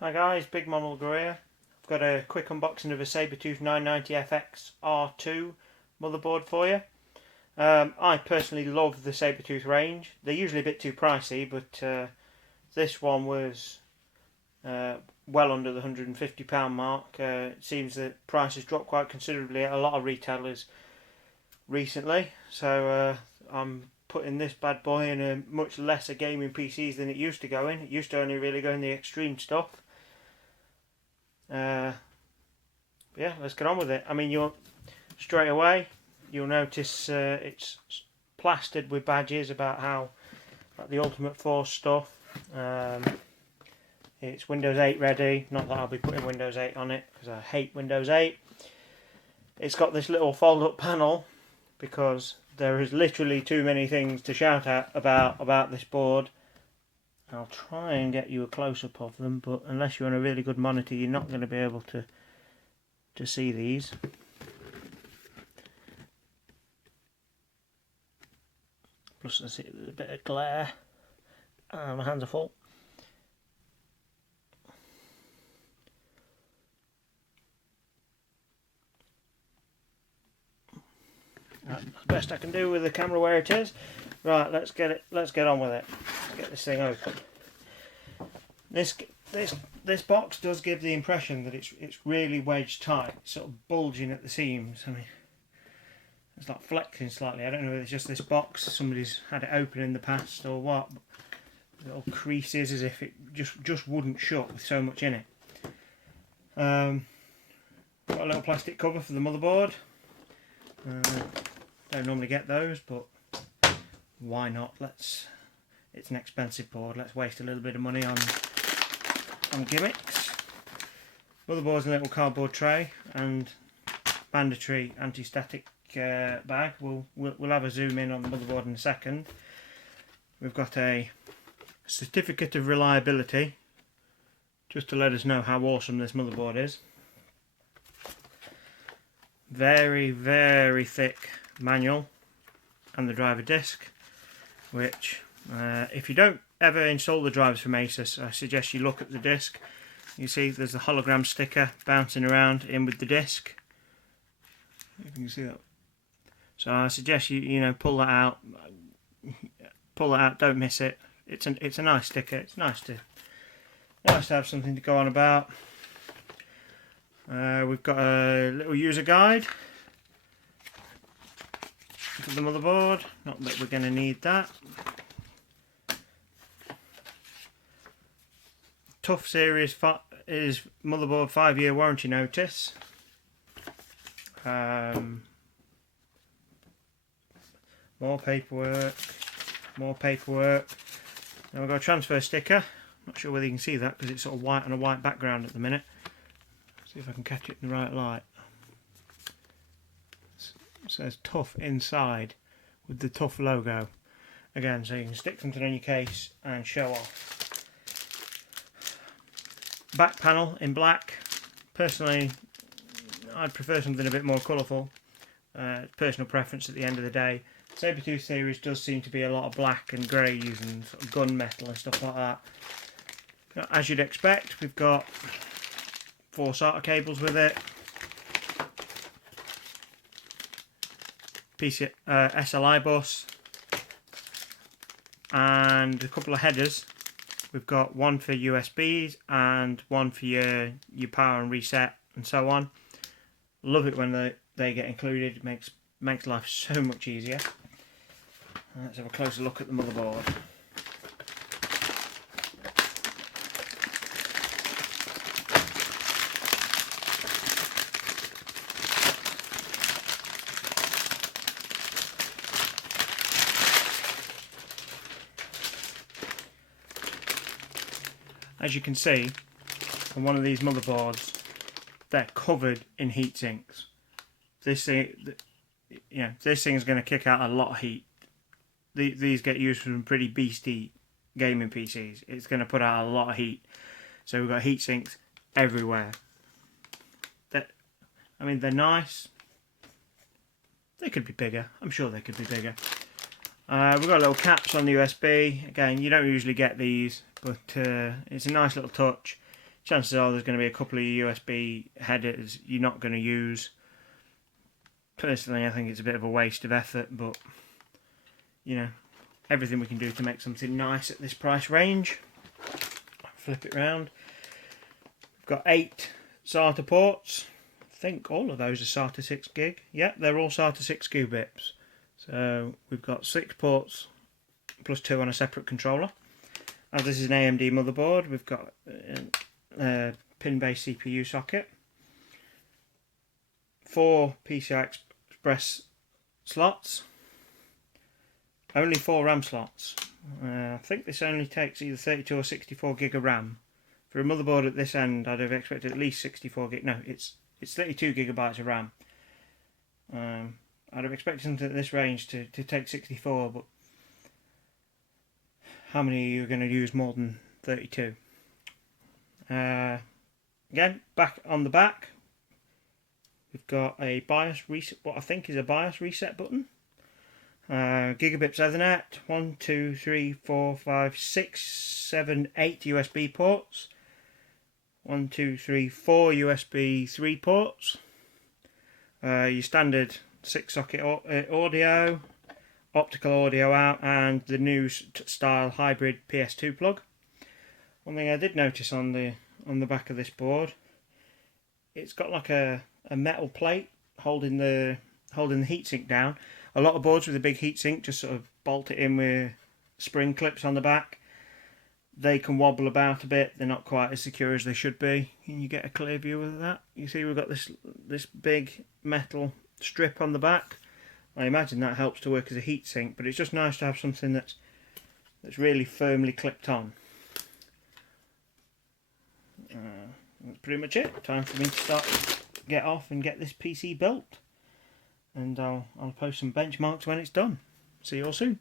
Hi guys, Big Model here. I've got a quick unboxing of a Sabertooth 990FX R2 motherboard for you. I personally love the Sabertooth range. They're usually a bit too pricey, but this one was well under the £150 mark. It seems that prices dropped quite considerably at a lot of retailers recently, so I'm putting this bad boy in a much lesser gaming PCs than it used to go in. It used to only really go in the extreme stuff. Yeah, let's get on with it. I mean, straight away you'll notice it's plastered with badges about how, like, the Ultimate Force stuff. It's Windows 8 ready. Not that I'll be putting Windows 8 on it because I hate Windows 8. It's got this little fold-up panel because there is literally too many things to shout at about this board. I'll try and get you a close-up of them, but unless you're on a really good monitor, you're not going to be able to see these. Plus there's a bit of glare. My hands are full. That's the best I can do with the camera where it is. Right, let's get on with it. Let's get this thing open. This box does give the impression that it's really wedged tight, sort of bulging at the seams. I mean, it's like flexing slightly. I don't know if it's just this box, somebody's had it open in the past or what. Little creases as if it just wouldn't shut with so much in it. Got a little plastic cover for the motherboard. Don't normally get those, but why not? It's an expensive board. Let's waste a little bit of money on gimmicks. Motherboard's a little cardboard tray and mandatory anti-static bag. We'll have a zoom in on the motherboard in a second. We've got a certificate of reliability just to let us know how awesome this motherboard is. Very, very thick manual and the driver disc, which if you don't ever install the drivers from ASUS, I suggest you look at the disc. You see there's a hologram sticker bouncing around in with the disc. If you can see that. So I suggest you pull that out. Pull that out. Don't miss it. It's a nice sticker. It's nice to have something to go on about. We've got a little user guide for the motherboard. Not that we're going to need that. Tough Series is motherboard 5-year warranty notice. More paperwork. Now we've got a transfer sticker. Not sure whether you can see that because it's sort of white on a white background at the minute. See if I can catch it in the right light. It says Tough inside with the Tough logo. Again, so you can stick something on your case and show off. Back panel in black. Personally, I'd prefer something a bit more colourful. Personal preference at the end of the day. Sabertooth series does seem to be a lot of black and greys and sort of gunmetal and stuff like that. As you'd expect, we've got 4 SATA cables with it. SLI bus. And a couple of headers. We've got one for USBs and one for your power and reset and so on. Love it when they get included. It makes life so much easier. Let's have a closer look at the motherboard. As you can see, on one of these motherboards, they're covered in heat sinks. This thing is going to kick out a lot of heat. These get used from pretty beastie gaming PCs. It's going to put out a lot of heat. So we've got heat sinks everywhere. I mean, they're nice. They could be bigger. I'm sure they could be bigger. We've got little caps on the USB. Again, you don't usually get these, but it's a nice little touch. chances are there's going to be a couple of USB headers you're not going to use. Personally, I think it's a bit of a waste of effort, but you know, everything we can do to make something nice at this price range. Flip it round. We've got 8 SATA ports. I think all of those are SATA 6 gig. Yeah, they're all SATA 6 gigabits. So we've got 6 ports plus 2 on a separate controller. As this is an AMD motherboard, we've got a pin-based CPU socket, 4 PCI Express slots, only 4 RAM slots. I think this only takes either 32 or 64 gig of RAM. For a motherboard at this end, I'd have expected at least 64 gig. No, it's 32 gigabytes of RAM. I'd have expected something at this range to take 64, but how many of you are going to use more than 32? Again, back on the back, we've got a BIOS reset, what I think is a BIOS reset button. Gigabit Ethernet, 1, 2, 3, 4, 5, 6, 7, 8 USB ports. 1, 2, 3, 4 USB 3 ports. Your standard 6-socket audio, optical audio out, and the new style hybrid PS2 plug. One thing I did notice on the back of this board, it's got like a metal plate holding the heatsink down. A lot of boards with a big heatsink just sort of bolt it in with spring clips on the back. They can wobble about a bit. They're not quite as secure as they should be. Can you get a clear view of that? You see we've got this big metal strip on the back. I imagine that helps to work as a heatsink, but it's just nice to have something that's really firmly clipped on. That's pretty much it. Time for me to get off and get this PC built. And I'll post some benchmarks when it's done. See you all soon.